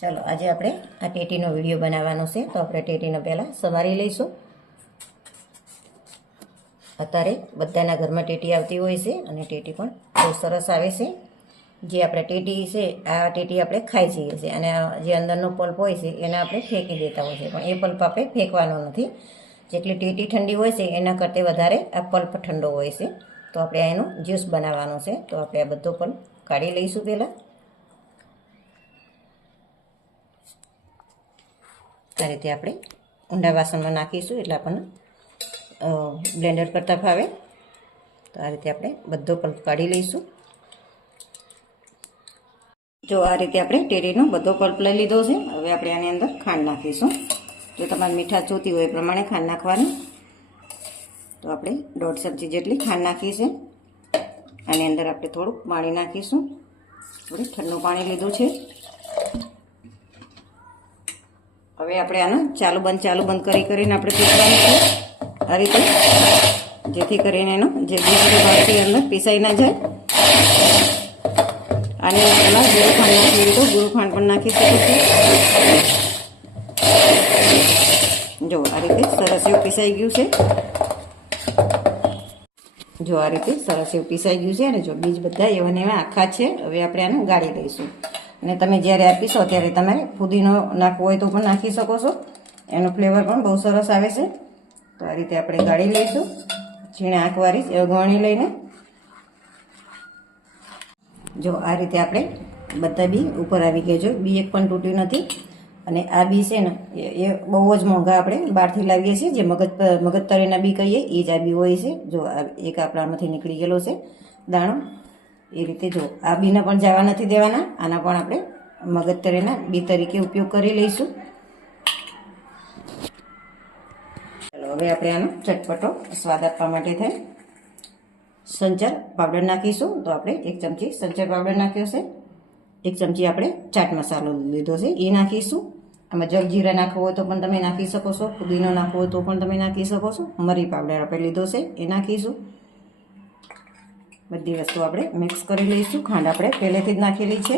ચાલો આજે આપણે આ ટેટીનો વિડીયો બનાવવાનો છે. તો આપણે ટેટીને પહેલાં સમારી લઈશું. અત્યારે બધાના ઘરમાં ટેટી આવતી હોય છે અને ટેટી પણ બહુ સરસ આવે છે. જે આપણે ટેટી છે આ ટેટી આપણે ખાઈ જઈએ છીએ અને જે અંદરનો પલ્પ હોય છે એને આપણે ફેંકી દેતા હોય છે, પણ એ પલ્પ આપણે ફેંકવાનો નથી. જેટલી ટેટી ઠંડી હોય છે એના કરતાં વધારે આ પલ્પ ઠંડો હોય છે. તો આપણે એનો જ્યુસ બનાવવાનો છે. તો આપણે આ બધો પલ્પ કાઢી લઈશું. પહેલાં આ રીતે આપણે ઊંડા વાસણમાં નાખીશું એટલે આપણને બ્લેન્ડર કરતાં ફાવે. તો આ રીતે આપણે બધો પલ્પ કાઢી લઈશું. જો આ રીતે આપણે ટેટીનો બધો પલ્પ લઈ લીધો છે. હવે આપણે આની અંદર ખાંડ નાખીશું. જો તમારે મીઠા જોતી હોય એ પ્રમાણે ખાંડ નાખવાની. તો આપણે 1.5 ચમચી જેટલી ખાંડ નાખી છે. આની અંદર આપણે થોડુંક પાણી નાખીશું. થોડું ઠંડુ પાણી લીધું છે. હવે આપણે આને ચાલુ બંધ કરીને આપણે પીસવાનું છે આ રીતે, જેથી કરીને એનો જે બીજો ભાગ છે અંદર પીસાઈ ના જાય. આની પહેલાં ગુરુ ખાંડ નાખી તો ગુરુ ખાંડ પણ નાખી શકો છો. જો આ રીતે સરસ એવું પીસાઈ ગયું છે. જો આ રીતે સરસ એવું પીસાઈ ગયું છે અને જો બીજ બધા એવા ને એવા આખા છે. હવે આપણે આને ગાળી દઈશું. અને તમે જ્યારે આ પીસો ત્યારે તમારે ફુદીનો નાખવો હોય તો પણ નાખી શકો છો. એનો ફ્લેવર પણ બહુ સરસ આવે છે. તો આ રીતે આપણે ગાળી લઈશું. ઝીણા આંખવાળી ગળણી લઈને જો આ રીતે આપણે બધા બી ઉપર આવી ગયા. જો બી એક પણ તૂટ્યું નથી. અને આ બી છે ને એ બહુ જ મોંઘા આપણે બહારથી લાવીએ છીએ. જે મગજતરીના બી કહીએ એ જ આ બી હોય છે. જો એક આપણામાંથી નીકળી ગયેલો છે દાણો. એ રીતે જો આ બીને પણ જવા નથી દેવાના. આના પણ આપણે મગજતરીના બી તરીકે ઉપયોગ કરી લઈશું. ચાલો હવે આપણે આનો ચટપટો સ્વાદ આપવા માટે થાય સંચર પાવડર નાખીશું. તો આપણે 1 ચમચી સંચર પાવડર નાખ્યો છે. 1 ચમચી આપણે ચાટ મસાલો લીધો છે એ નાખીશું. આમાં જલજીરા નાખવો હોય તો પણ તમે નાખી શકો છો. પુદીનો નાખવો હોય તો પણ તમે નાખી શકો છો. મરી પાવડર આપણે લીધો છે એ નાખીશું. બધી વસ્તુ આપણે મિક્સ કરી લઈશું. ખાંડ આપણે પહેલેથી જ નાખેલી છે.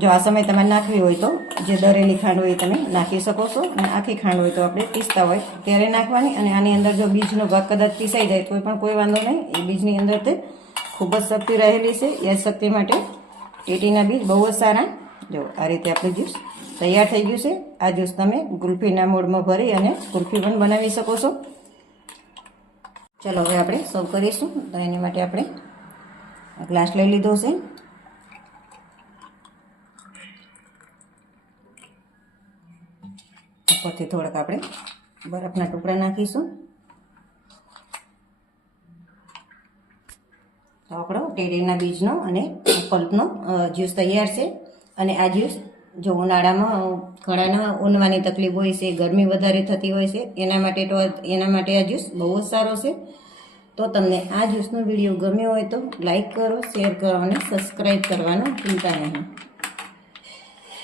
જો આ સમય તમારે નાખવી હોય તો જે દરેલી ખાંડ હોય એ તમે નાખી શકો છો. અને આખી ખાંડ હોય તો આપણે પીસતા હોય ત્યારે નાખવાની. અને આની અંદર જો બીજનો ભાગ કદાચ પીસાઈ જાય તો પણ કોઈ વાંધો નહીં. એ બીજની અંદર તે ખૂબ જ શક્તિ રહેલી છે. યાદ શક્તિ માટે ટેટીના બીજ બહુ જ સારા. જો આ રીતે આપણું જ્યુસ તૈયાર થઈ ગયું છે. આ જ્યુસ તમે ગુલ્ફીના મોડમાં ભરી અને ગુલ્ફી પણ બનાવી શકો છો. ચાલો હવે આપણે સર્વ કરીશું. તો એની માટે આપણે ગ્લાસ લઈ લીધો છે. ઉપરથી થોડાક આપણે બરફના ટુકડા નાખીશું. તો આપણો ટેટીના બીજનો અને પલ્પનો જ્યુસ તૈયાર છે. અને આ જ્યુસ જો ઉનાળામાં ઘણાના ઊનવાની તકલીફ હોય છે, ગરમી વધારે થતી હોય છે, એના માટે આ જ્યુસ બહુ જ સારો છે. તો તમને આ જ્યુસનો વિડીયો ગમ્યો હોય તો લાઈક કરો, શેર કરો અને સબસ્ક્રાઈબ કરવાનું ભૂલતા નહીં.